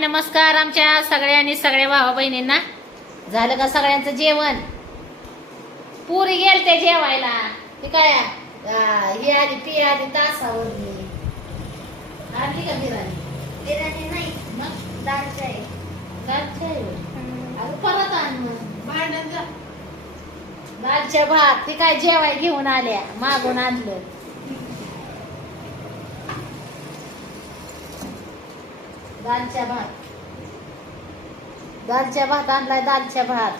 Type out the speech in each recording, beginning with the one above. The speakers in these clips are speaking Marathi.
नमस्कार आमच्या सगळ्यांनी सगळ्या भावा बहिणींना. झालं का सगळ्यांचं जेवण? पुरी गेल ते जेवायला. ते काय? ही आली पी आली तासावरली आणली का बिराणी बिर्याणी नाही मग आहे. दालच्या आहे परत आण. भांडण दालच्या भात. ती काय जेवाय घेऊन आल्या मागून आणलं. दालच्या भात. दालच्या भात आणलाय दालच्या भात.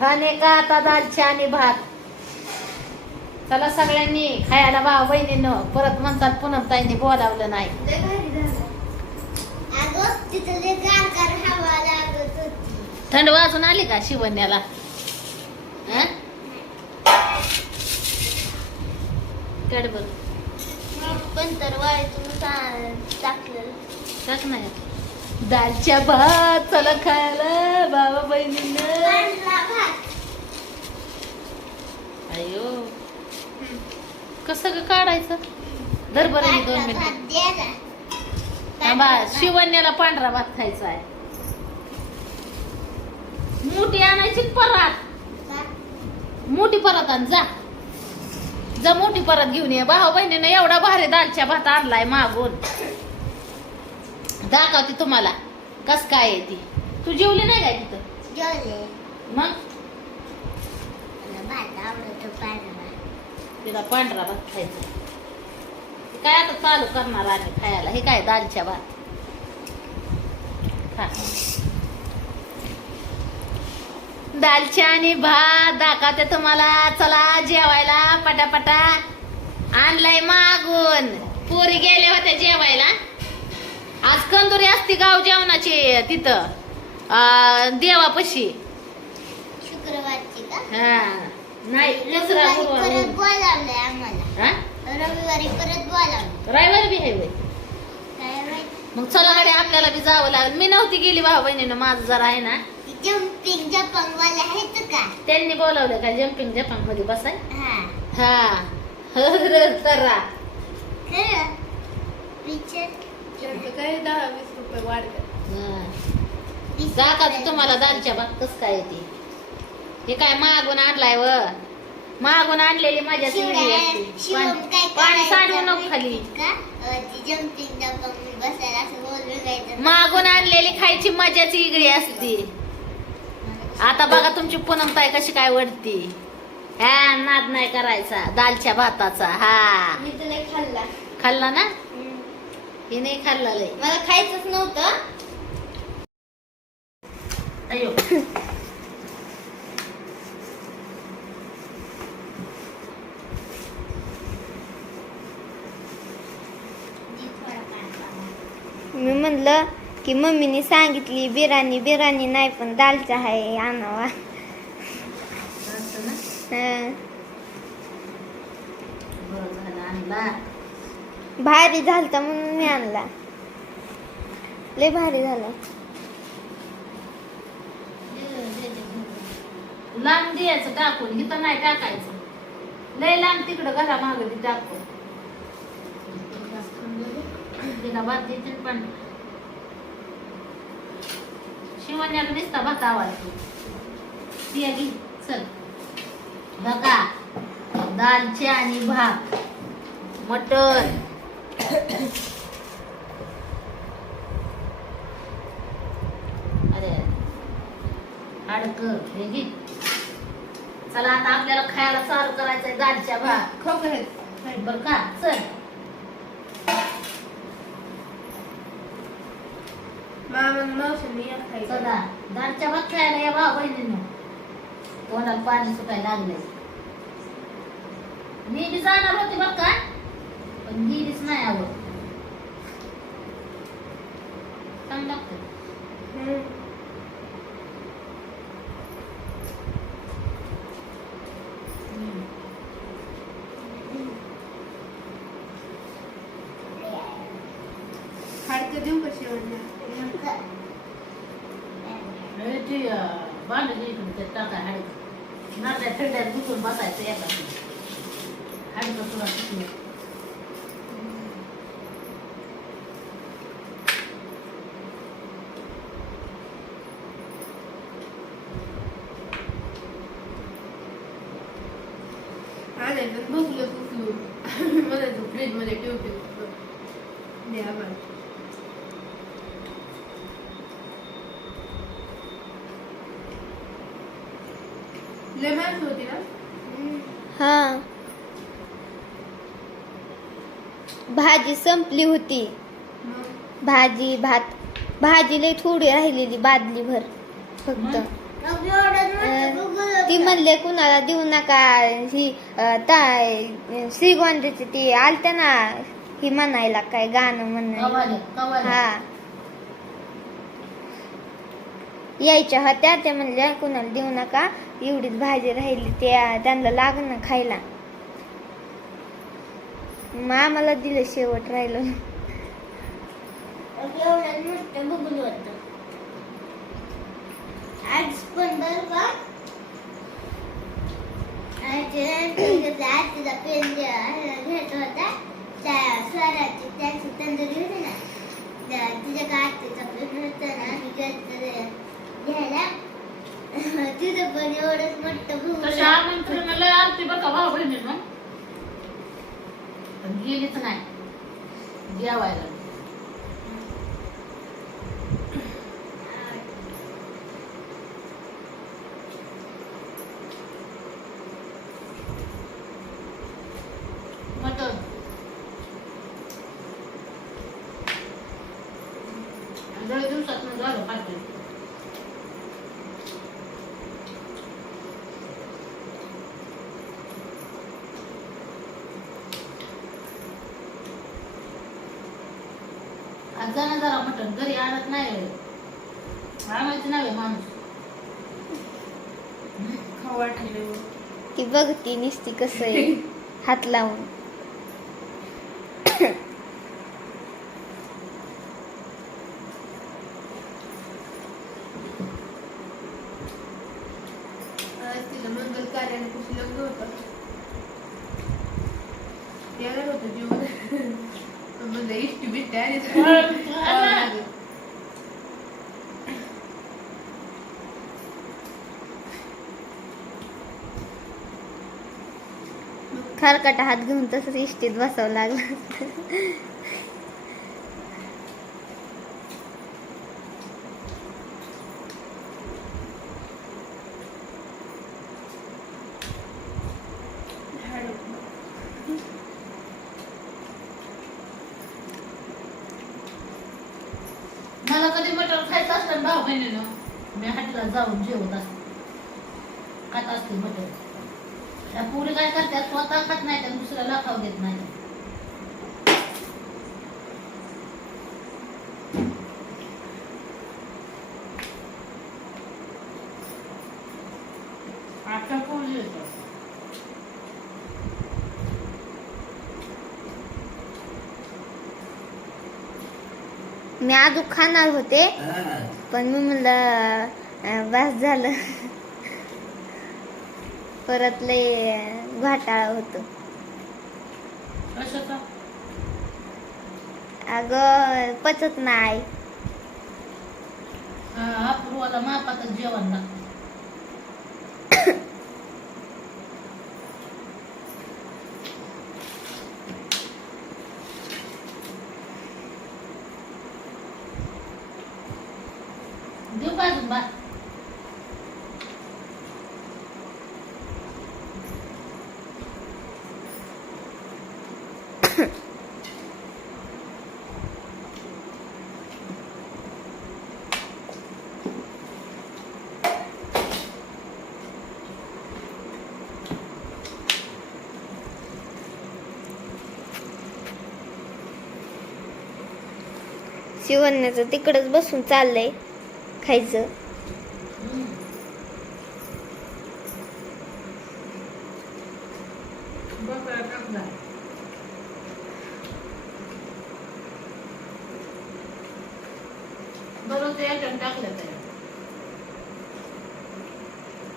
खाणे का आता दालच्या आणि भात? चला सगळ्यांनी खायला भाव बहिणीनं परत म्हणतात पुनम ताईंनी बोलावलं नाही. थंड वाजून आली का शिवण्याला? गडबड. काढ बरं पण तर वाळीतून टाकलं टाक नाही दालच्या भात चला खायला बाबा बहिणीनं. अयो. कसं ग काढायचं? धर बरं ही दोन मिनिट. थांबा. शिवण्याला पांढरा भात खायचा आहे. मोठी आणायची परात? मोठी परत आण जा. जा मोठी परत घेऊन ये. भाऊ बहिणीनं एवढा भारी दालच्या भात आणलाय मागून. दाखवते तुम्हाला. कस काय आहे ती. तू जेवली नाही काय तिथं? मग? तिला पांढरा भात खायचा. काय आता चालू करणार आम्ही खायला? हे काय दालच्या भात? खा. दालच्या आणि भात दाखवते तुम्हाला. चला जेवायला पटापटा. आणलाय मागून. पोरी गेल्या होत्या जेवायला. आज कंदुरी असती गाव जेवणाची तिथं. देवापशी. शुक्रवारची का? हा. नाही रविवारी. परत हा? रविवारी परत बोलावलं रविवारी बी आहे मग चला गाडी आपल्याला बी जावं लागेल. मी नव्हती गेली भाऊ बहिणीनं. माझं जरा आहे ना. जम्पिंग जपांग वाले आहेत का? त्यांनी बोलावलं का जम्पिंग जपांगमध्ये बसाय? हा. हा. करा खरं? पिक्चर काय दहा वीस रुपये वाढले दाखा तुम्हाला दालच्या भात कस काय येते हे काय मागून आणलाय व? मागून आणलेली माझ्या शिवड्या शिवम काय पाणी सांडू नको खाली. बसायला असं मागून आणलेली खायची मजाच वेगळी असती. आता बघा तुमची पूनम ताई कशी काय वडती हा नाद नाही करायचा. दालच्या भाताचा. हा. मी तुला खाल्ला. खाल्ला ना? हे नाही खाल्ला लय. मला खायचंच नव्हतं. अयो. मी म्हणलं की मम्मीने सांगितली बिर्याणी बिर्याणी नाही पण दालचा आहे आणावा हं. भारी झालता म्हणून मी आणला लय भारी झाला लांब द्यायचं टाकून इथं नाही टाकायचं लय लांब तिकडं घरा मागं टाकून तिला भात देते पाणी शिवण्याला नुसता भात आवडतो. ती घे चल. बघा दालचे आणि भात मटण. अरे हाडक हे घे. चला आता आपल्याला खायला चालू करायचंय दालच्या भात. आहेत बर का? चल. मामा भात खायला या भाऊ बहिणीनं. तोंडाला पाणी सुटायला लागलंय. मी बी जाणार होते बर का? पण गेलीच नाही आवड लागतं देऊ कशी हे ते, अं, भांडं घ्यायचं ते टाकाय हाडकं नारळ्या थंड्यात घुसून बसायचं एका हाडकं तुला सुटलं आणायचं बसलो उचलून म्हणायचं फ्रीजमध्ये ठेवते द्या आम्हाला होती ना? हा. भाजी संपली होती. मग? भाजी भात. भाजी लय थोडी राहिलेली बादली भर फक्त ती म्हणले कुणाला देऊ नका ही अं, ता- श्रीगोंद्याची ती आलत्या ना ही म्हणायला काय गाणं म्हणायला कवाले कवाले हा. यायच्या होत्या ते म्हणल्या कुणाला देऊ नका एवढीच भाजी राहिली ते त्यांना लाग खायला. मग आम्हाला दिलं शेवट राहिलं. एवढं नुसतं बघून होतं. आज पण बरं का? आजीचा पेन घेत होता. त्या स्वराची त्याची तंदुरी होती ना त्या- तिच्या का आत्तीचा पेन होता ना मी घेतलं घ्यायला. तिथं पण एवढंच मोठं बघून तशी आमंत्रण लय आलती बरं का भाऊ बहिणीनं पण गेलीच नाही. जेवायला. मटण. लय दिवसात झालं खाते आज जाणं जरा मटण घरी आणत नाही आणायचं नाही होय माणूस खाऊ वाटले ती बघती निसती कसं आहे. हात लावून. आज तिला मंगल कार्याने कुठे लग्न होतं? जीवन म्हणजे इष्टी बिष्टी खारकाटा हात घेऊन तसंच इष्टीत बसावं लागलं. मला कधी मटर खायचं असलं ना भाऊ बहिणीनं मी हाटला जाऊन जेवत असते. खात असते मटर त्या पुरी काय करतात स्वतः खात नाही तर दुसऱ्याला खाऊ देत नाही. आता येतं? मी अजून खाणार होते पण मी म्हणलं बस झालं. परत लय घाटाळा होतो. अगं पचत नाही. जेवण लागतं देऊ का अजून भात शिवण्याचं तिकडच बसून चाललंय खायचं.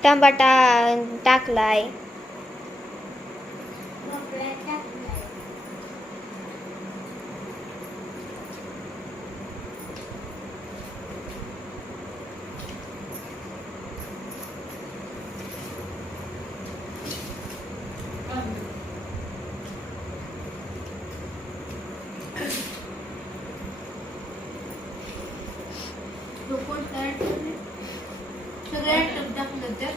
टमाटा टाकलाय भोपळा टाकलाय. काढलं. तो कोणता item आहे? सगळे आयटम टाकलं त्यात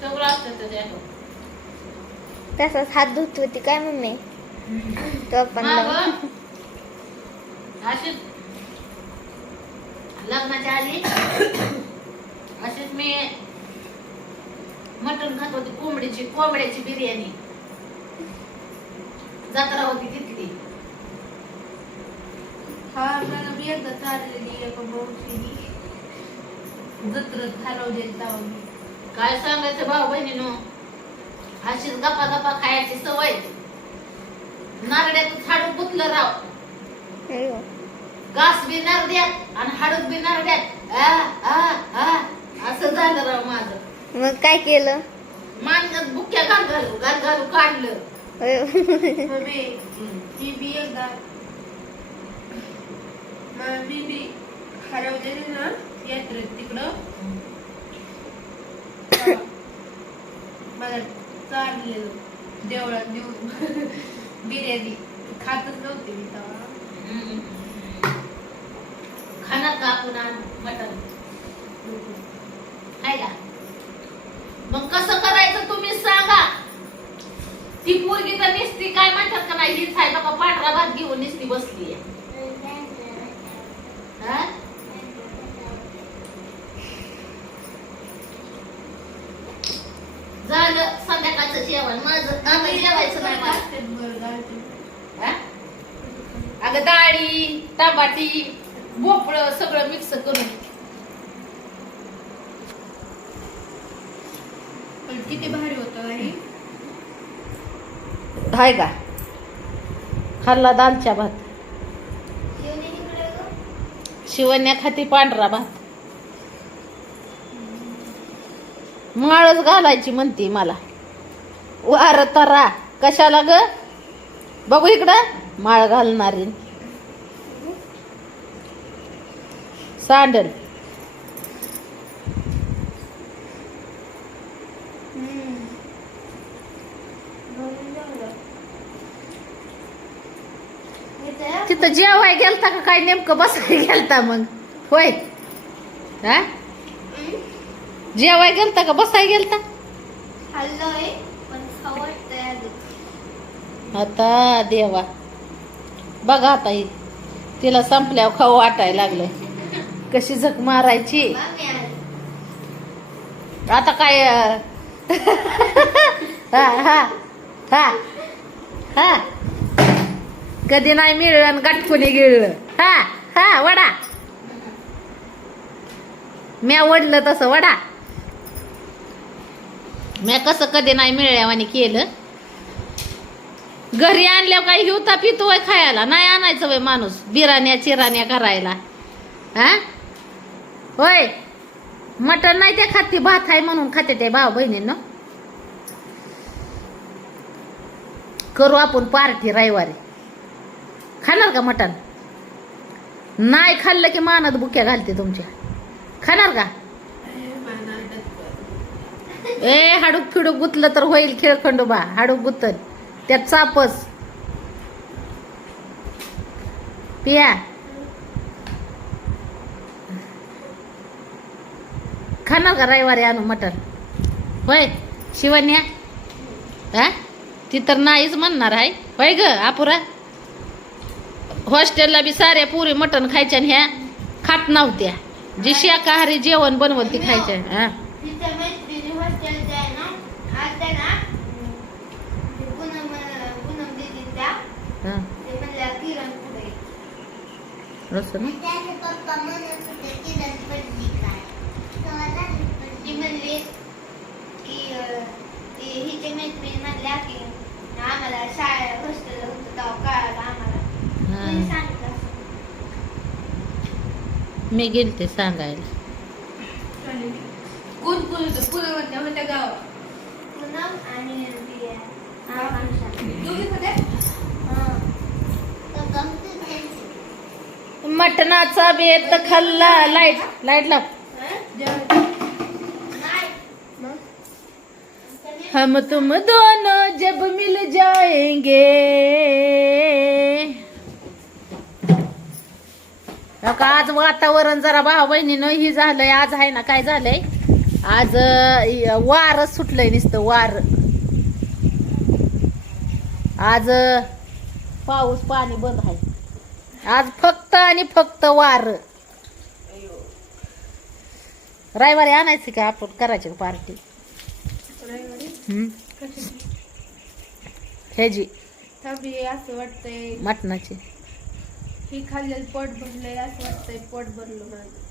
सगळं असतं त्याच्यात तसाच हात धुत होती काय मम्मी? तो पण. अशीच. लग्नाच्या आधी अशीच मी मटण खात होती कोंबडीची कोंबड्याची बिर्याणी. जत्रा होती तिथली. हा मला मी एकदा चाललेली एका मावशीनी जत्रत हरवलेली मी काय सांगायचं भाऊ बहिणीनो अशीच गप्पा गप्पा खायची सवय. नारड्यात हाडू गुतलं राव. अयो. घास बी नारड्यात आणि हाडूक बी नारड्यात. आ, आ, आ, असं झालं राव माझं. मग काय केलं? मानगत बुक्या घाल घालू घाल घालू काढलं. ती बी एकदा. मी बी हरवलेली ना यात्रेत तिकडं. मला चाललेलं. देवळात देऊ बिर्याणी. खातच नव्हते मी तेव्हा. खाणार का आपण मटण? आहे का मग कसं करायचं तुम्ही सांगा. ती पोरगी तर निसती. काय म्हणतात का नाही? हीच आहे बाबा पांढरा भात घेऊन निसती बसली झालं. जेवण माझं आता जेवायचं नाही मला. हा? अगं डाळी टमाटी भोपळ सगळं मिक्स करून. पण किती भारी होतं हे हाय का? खाल्ला दालच्या भात. शिवण्या खाती पांढरा भात. माळच घालायची म्हणते मला. वार तरा. कशाला ग? बघू इकडं. माळ घालणारी. सांडल. तिथं जेवाय गेलता का काय नेमकं? बसाय गेलता मग. होय. हा? जेवाय गेलता का? बसाय गेलता खाल्लोय पण खाऊ वाटतंय अजून. आता देवा. बघा आता तिला संपल्यावर खाऊ वाटायला लागलं कशी झक मारायची. आता काय हा हा हा हा. कधी नाही मिळलं आणि गिळलं. हा हा वडा. म्या वडलं तसं वडा. म्या कसं कधी नाही मिळल्यावानी केलं. घरी आणल्यावर काही हिवता पितो वय खायला. नाही आणायचं वय माणूस. बिराण्या चिराण्या करायला. हा? होय. मटण नाही ते खाते भात आहे म्हणून खाते ते भाऊ बहिणीनं. करू आपण पार्टी रविवारी. खाणार का मटण? नाही खाल्लं की मानत बुक्या घालते तुमच्या. खाणार का? ए हाडूक फिडूक गुतलं तर होईल खेळखंडोबा. हाडूक गुतल. त्यात चापस पिया. खाणार का रविवारी आणू मटण? होय शिवन्या हा? ती तर नाहीच म्हणणार आहे. होय ग आपुरा. हॉस्टेलला बी साऱ्या पुरी मटण खायच्या ह्या खात नव्हत्या. जी शाकाहारी जेवण बनवत ती खायच्या. हा तिच्या मैत्रिणी हॉस्टेलच्या आहे ना आज त्या ना ते पूनम पूनम दिदी त्या हा ते म्हणल्या किरण पुढे असं ना त्याचे पप्पा म्हणत होते की रस पडली काय तेव्हा रस पडली. ती म्हणली की अं, ती हिची मैत्रीण म्हणल्या की आम्हाला शाळा हॉस्टेलला होतं तेव्हा कळालं आम्हाला हा. कोणी सांगितलं असं? मी गेलते सांगायला. कोण कोण होतं पुन्हा म्हणल्या होत्या गावात पूनम आणि. दोघी होत्या हं. तर गमतीच त्यांची. मटणाचा बेत खाल्ला. लाइट लाइट लाव. हम तुम दोनों जब मिल जाएंगे. हो का आज वातावरण जरा भाऊ बहिणीनं ही झालंय. आज आहे ना काय झालंय? आज वार सुटलंय नुसतं वार. आज पाऊस पाणी बंद आहे. आज फक्त आणि फक्त वार. रविवारी आणायची का आपण करायची पार्टी? ह्याची. असं वाटतंय. मटणाची. ही खाल्लेलं पोट भरलंय असं वाटतंय पोट भरलं माझं.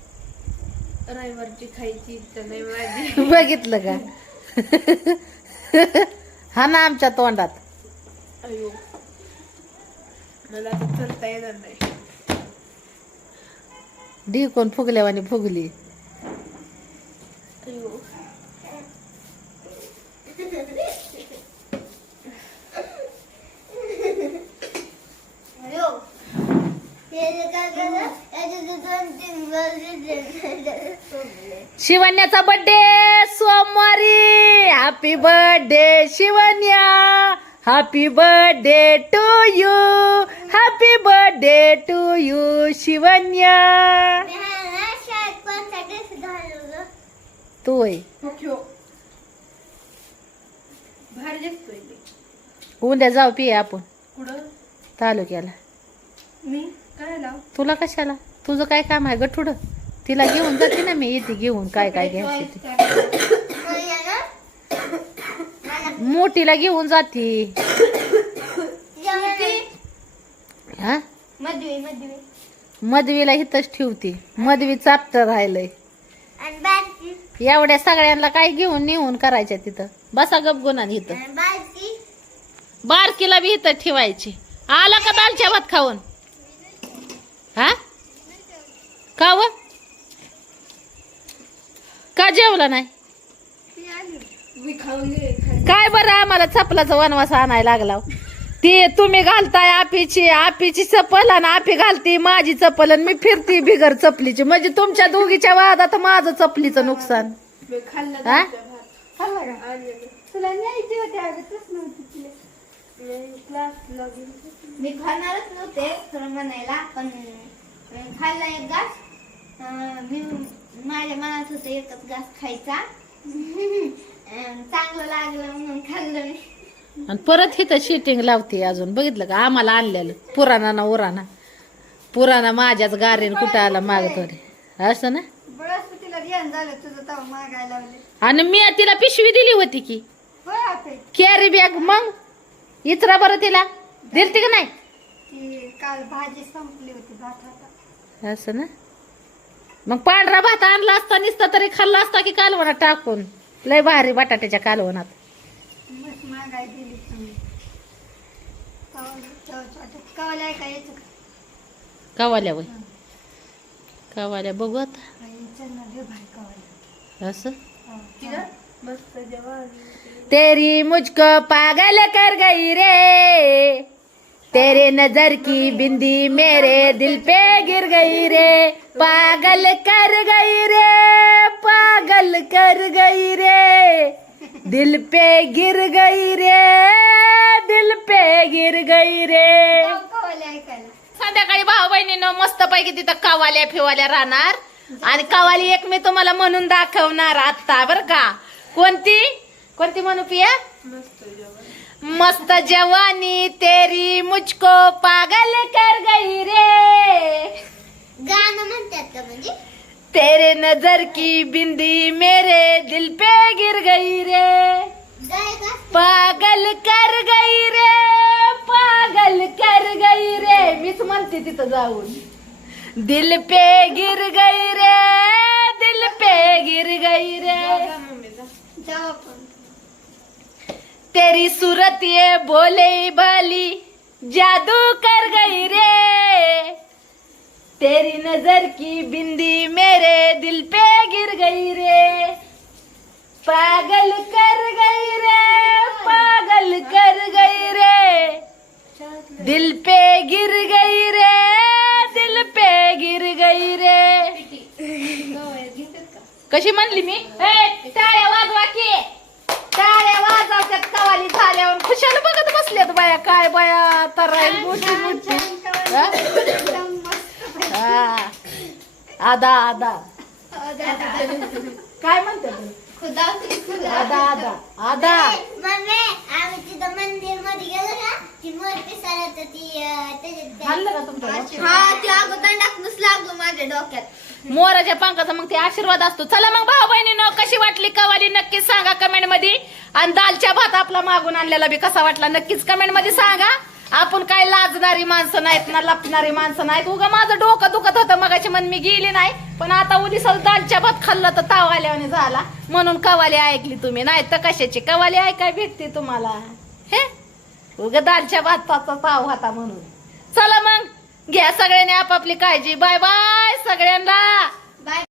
रविवारची खायची इच्छा नाही माझी. बघितलं का? हा ना आमच्या तोंडात. अयो. मला आता चलता येणार नाही ढिकून फुगल्यावानी फुगली अयो अयो. जे काय केलं, याचे जे दोन तीन वर्ष सोडले. शिवण्याचा बर्थडे सोमवारी happy birthday Shivanya happy birthday to you happy birthday to you Shivanya तू ते. उद्या जाऊ पिये आपण. तालुक्याला. मी? काय लाव तुला कशाला? तुझं काय काम आहे गठुड तिला घेऊन जाते ना मी येते घेऊन काय काय घ्यायचं मोठीला घेऊन जाते. हा? मधवी मधवी. मदवीला इथंच ठेवते. मदवी चाप्टर राहिलंय. आणि बारकी. एवढ्या सगळ्यांना काय घेऊन नेऊन करायच्या तिथं? बसा गपगुणान इथं आणि बारकी. बारकीला बी इथं ठेवायची. आला का दालच्या भात खाऊन? हा? का व का जेवला नाही. काय बरं आम्हाला चपलाचा वनवास आणायला लागला हो? ती तुम्ही घालताय आपीची आपीची चप्पल आणि आपी घालती माझी चप्पल आणि मी फिरती बिगर चपलीची. म्हणजे तुमच्या दोघीच्या वादात माझं चपलीचं नुकसान. मी हा? तुला न्यायची होती अगं तसं नव्हती तुला. खाणारच नव्हते खरं म्हणायला पण मी खाल्ला एक घास. अं, मी माझ्या मनात होतं एकच घास खायचा. चांगलं लागलं म्हणून खाल्लं मी. आणि परत इथं शिटिंग लावते अजून. बघितलं का? आम्हाला आणलेलं. पुराणा ना उराणा पुराणा माझ्याच गारेन कुठं आला मागतो रे असं ना? आणि मी तिला पिशवी दिली होती की. कॅरी बॅग मग? इचरा बरं तिला. दिलती का नाही? ती काल भाजी संपली होती भाताचा असं ना? मग पांढरा भात आणला असता निसता तरी खाल्ला असता की कालवणात टाकून? लय भारी बटाट्याच्या कालवणात. दिली तुम्ही कवाला कवाल्या वय? कवाल्या बघू आता यायचं असं? तेरी मुझको पागल कर गई रे. तेरे नजर की बिंदी मेरे दिल पे गिर गई रे. पागल कर गई रे पागल कर गई रे. दिल पे गिर गई रे दिल पे गिर गई रे। संध्याकाळी भाऊ बहिणीनं मस्त पैकी तिथं कवाल्या फिवाल्या राहणार. आणि कवाली एक मी तुम्हाला म्हणून दाखवणार आत्ता बर का? कोणती? कोणती म्हणू पिया? मस्त जवानी तेरी मुझको पागल कर गई रे. गाणं म्हणतात का म्हणजे? तेरे नजर की बिंदी मेरे दिल पे गिर गई रे। पागल कर गई रे पागल कर गई रे। मीच म्हणते तिथं जाऊन। दिल पे गिर गई रे दिल पे गिर गई रे। जा तेरी सूरत ये बोले भाली जादू कर गई रे। तेरी नजर की बिंदी मेरे दिल पे गिर गई रे। पागल कर गई रे पागल कर गई रे। दिल पे गिर गई रे दिल पे गिर गई रे। कशी म्हणली मी? टाळ्या वाजवा की. टाळ्या वाजवतात कवाली झाल्यावर. खुशाल बघत बसल्यात बाया काय बाया तर मोठी मोठी हा? एकदम मस्त हा. आदा आदा. काय म्हणते तू? खुदा खुदा. आदा आदा. आदा. मम्मी आम्ही तिथं मंदिरमध्ये गेलो ना ती मूर्ती सरत ती अं, त्याच्यात खाल्लं का तुमच्या हा ते अगोदर टाकूनच लागलो माझ्या डोक्यात. मोराच्या पंखाचा मग ते आशीर्वाद असतो. चला मग भाऊ बहिणीनं कशी वाटली कवाली नक्कीच सांगा कमेंटमध्ये. आणि दालच्या भात आपला मागून आणलेला बी कसा वाटला? नक्कीच कमेंटमध्ये सांगा. आपण काय लाजणारी माणसं नाहीत ना लपणारी माणसं नाहीत. उगा माझं डोकं दुखत होतं मगाची मन मी गेली नाही. पण आता उलिसल दालच्या भात खाल्लं तर ताव आल्याने झाला. म्हणून कवाली ऐकली तुम्ही. नाही तर कशाची? कवाली ऐकाय भेटते तुम्हाला? हे? उगा दालच्या भाताचा ताव होता म्हणून. चला मग. घ्या सगळ्यांनी आपापली काळजी. बाय बाय सगळ्यांना.